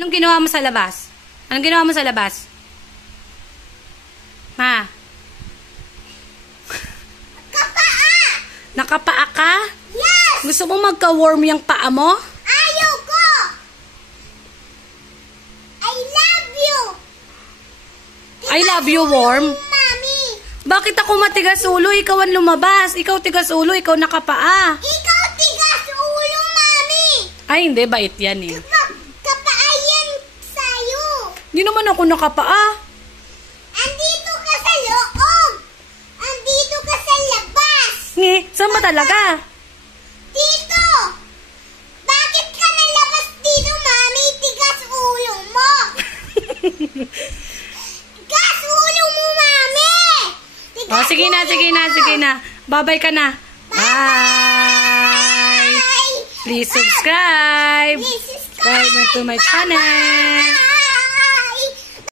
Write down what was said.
Anong ginawa mo sa labas? Anong ginawa mo sa labas? Ma? Kapaa! Nakapaa ka? Yes! Gusto mo magka-warm yung paa mo? Ayaw ko! I love you! I love you, warm? Mami! Bakit ako matigas ulo? Ikaw ang lumabas. Ikaw tigas ulo, ikaw nakapaa. Ikaw tigas ulo, Mami! Ay, hindi. Bait yan eh. Kapaa yan sa'yo! Hindi naman ako nakapaa. Andito ka sa loob! Andito ka sa labas! Saan ba talaga? Dito! Bakit ka nalabas dito, Mami? Tigas ulo mo! Tigas ulo mo, Mami! Oh, sige na, sige na, sige na. Bye-bye ka na. Bye! Please subscribe. Please subscribe to my channel.